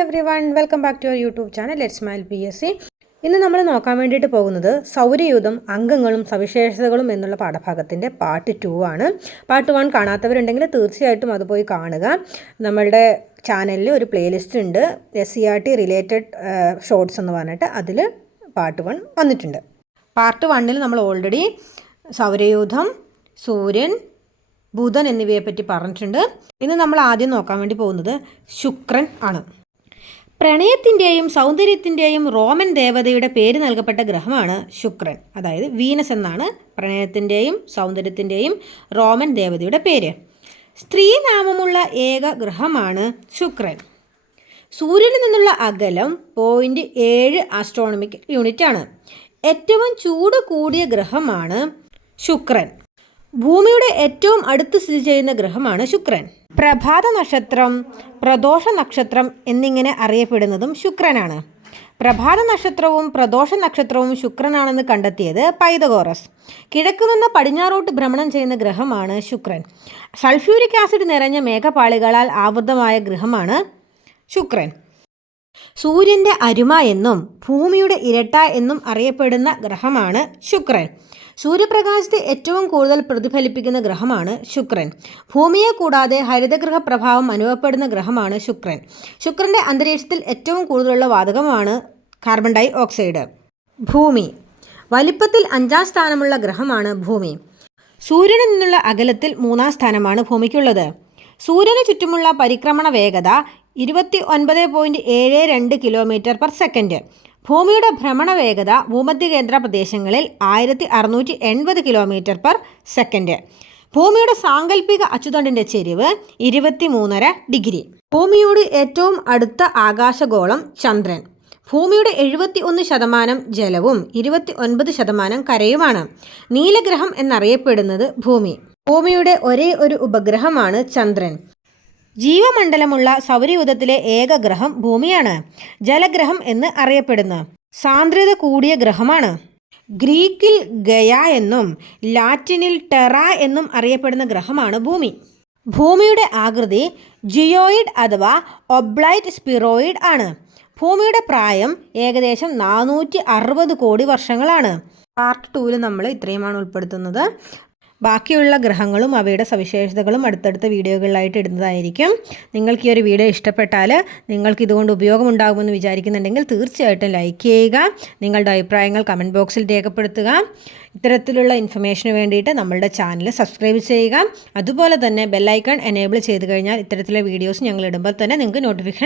Everyone welcome back to your YouTube channel let's smile PSC. ഇന്ന് നമ്മൾ നോക്കാൻ വേണ്ടിയിട്ട് പോകുന്നത് സൗരയൂഥം അംഗങ്ങളും സവിശേഷതകളും എന്നുള്ള പാഠഭാഗത്തിൻ്റെ പാർട്ട് 2 ആണ്. പാർട്ട് 1 കാണാത്തവരുണ്ടെങ്കിൽ തീർച്ചയായിട്ടും അത് പോയി കാണുക. നമ്മളുടെ ചാനലിൽ ഒരു പ്ലേലിസ്റ്റ് ഉണ്ട്, SCERT റിലേറ്റഡ് ഷോർട്സ് എന്ന് പറഞ്ഞിട്ട്. അതിൽ പാർട്ട് 1 വന്നിട്ടുണ്ട്. പാർട്ട് 1 നമ്മൾ ഓൾറെഡി സൗരയൂഥം, സൂര്യൻ, ബുധൻ എന്നിവയെപ്പറ്റി പറഞ്ഞിട്ടുണ്ട്. ഇന്ന് നമ്മൾ ആദ്യം നോക്കാൻ വേണ്ടി പോകുന്നത് ശുക്രൻ ആണ്. പ്രണയത്തിൻ്റെയും സൗന്ദര്യത്തിൻ്റെയും റോമൻ ദേവതയുടെ പേര് നൽകപ്പെട്ട ഗ്രഹമാണ് ശുക്രൻ. അതായത് വീനസ് എന്നാണ് പ്രണയത്തിൻ്റെയും സൗന്ദര്യത്തിൻ്റെയും റോമൻ ദേവതയുടെ പേര്. സ്ത്രീനാമമുള്ള ഏക ഗ്രഹമാണ് ശുക്രൻ. സൂര്യനിൽ നിന്നുള്ള അകലം 0.7 ആസ്ട്രോണമിക്കൽ യൂണിറ്റാണ്. ഏറ്റവും ചൂട് കൂടിയ ഗ്രഹമാണ് ശുക്രൻ. ഭൂമിയുടെ ഏറ്റവും അടുത്ത് സ്ഥിതി ചെയ്യുന്ന ഗ്രഹമാണ് ശുക്രൻ. പ്രഭാത നക്ഷത്രം, പ്രദോഷ നക്ഷത്രം എന്നിങ്ങനെ അറിയപ്പെടുന്നതും ശുക്രനാണ്. പ്രഭാത നക്ഷത്രവും പ്രദോഷ നക്ഷത്രവും ശുക്രനാണെന്ന് കണ്ടെത്തിയത് പൈതഗോറസ്. കിഴക്കുനിന്ന് പടിഞ്ഞാറോട്ട് ഭ്രമണം ചെയ്യുന്ന ഗ്രഹമാണ് ശുക്രൻ. സൾഫ്യൂരിക് ആസിഡ് നിറഞ്ഞ മേഘപാളികളാൽ ആവൃതമായ ഗ്രഹമാണ് ശുക്രൻ. സൂര്യൻ്റെ അരുമ എന്നും ഭൂമിയുടെ ഇരട്ട എന്നും അറിയപ്പെടുന്ന ഗ്രഹമാണ് ശുക്രൻ. സൂര്യപ്രകാശത്തെ ഏറ്റവും കൂടുതൽ പ്രതിഫലിപ്പിക്കുന്ന ഗ്രഹമാണ് ശുക്രൻ. ഭൂമിയെ കൂടാതെ ഹരിതഗൃഹ പ്രഭാവം അനുഭവപ്പെടുന്ന ഗ്രഹമാണ് ശുക്രൻ. ശുക്രൻ്റെ അന്തരീക്ഷത്തിൽ ഏറ്റവും കൂടുതലുള്ള വാതകമാണ് കാർബൺ ഡൈ ഓക്സൈഡ്. ഭൂമി വലിപ്പത്തിൽ 5ാം സ്ഥാനമുള്ള ഗ്രഹമാണ് ഭൂമി. സൂര്യനിൽ നിന്നുള്ള അകലത്തിൽ 3ാം സ്ഥാനമാണ് ഭൂമിക്കുള്ളത്. സൂര്യന് ചുറ്റുമുള്ള പരിക്രമണ വേഗത 29.72 km/s. ഭൂമിയുടെ ഭ്രമണ വേഗത ഭൂമധ്യകേന്ദ്ര പ്രദേശങ്ങളിൽ 1680 km/s. ഭൂമിയുടെ സാങ്കല്പിക അച്ചുതണ്ടിൻ്റെ ചെരിവ് 23.5 ഡിഗ്രി. ഭൂമിയോട് ഏറ്റവും അടുത്ത ആകാശഗോളം ചന്ദ്രൻ. ഭൂമിയുടെ 71% ജലവും 29% കരയുമാണ്. നീലഗ്രഹം എന്നറിയപ്പെടുന്നത് ഭൂമി. ഭൂമിയുടെ ഒരേ ഒരു ഉപഗ്രഹമാണ് ചന്ദ്രൻ. ജീവമണ്ഡലമുള്ള സൗരയൂഥത്തിലെ ഏക ഗ്രഹം ഭൂമിയാണ്. ജലഗ്രഹം എന്ന് അറിയപ്പെടുന്ന സാന്ദ്രത കൂടിയ ഗ്രഹമാണ്. ഗ്രീക്കിൽ ഗയ എന്നും ലാറ്റിനിൽ ടെറ എന്നും അറിയപ്പെടുന്ന ഗ്രഹമാണ് ഭൂമി. ഭൂമിയുടെ ആകൃതി ജിയോയിഡ് അഥവാ ഒബ്ലൈറ്റ് സ്പിറോയിഡ് ആണ്. ഭൂമിയുടെ പ്രായം ഏകദേശം 460 കോടി വർഷങ്ങളാണ്. പാർട്ട് 2 നമ്മൾ ഇത്രയുമാണ് ഉൾപ്പെടുത്തുന്നത്. ബാക്കിയുള്ള ഗ്രഹങ്ങളും അവയുടെ സവിശേഷതകളും അടുത്തടുത്ത വീഡിയോകളിലായിട്ട് ഇടുന്നതായിരിക്കും. നിങ്ങൾക്ക് ഈ ഒരു വീഡിയോ ഇഷ്ടപ്പെട്ടാൽ, നിങ്ങൾക്ക് ഇതുകൊണ്ട് ഉപയോഗമുണ്ടാകുമെന്ന് വിചാരിക്കുന്നുണ്ടെങ്കിൽ തീർച്ചയായിട്ടും ലൈക്ക് ചെയ്യുക. നിങ്ങളുടെ അഭിപ്രായങ്ങൾ കമൻറ്റ് ബോക്സിൽ രേഖപ്പെടുത്തുക. ഇത്തരത്തിലുള്ള ഇൻഫർമേഷന് വേണ്ടിയിട്ട് നമ്മളുടെ ചാനൽ സബ്സ്ക്രൈബ് ചെയ്യുക. അതുപോലെ തന്നെ ബെല്ലൈക്കൺ എനേബിൾ ചെയ്ത് കഴിഞ്ഞാൽ ഇത്തരത്തിലുള്ള വീഡിയോസ് ഞങ്ങൾ ഇടുമ്പോൾ തന്നെ നിങ്ങൾക്ക് നോട്ടിഫിക്കേഷൻ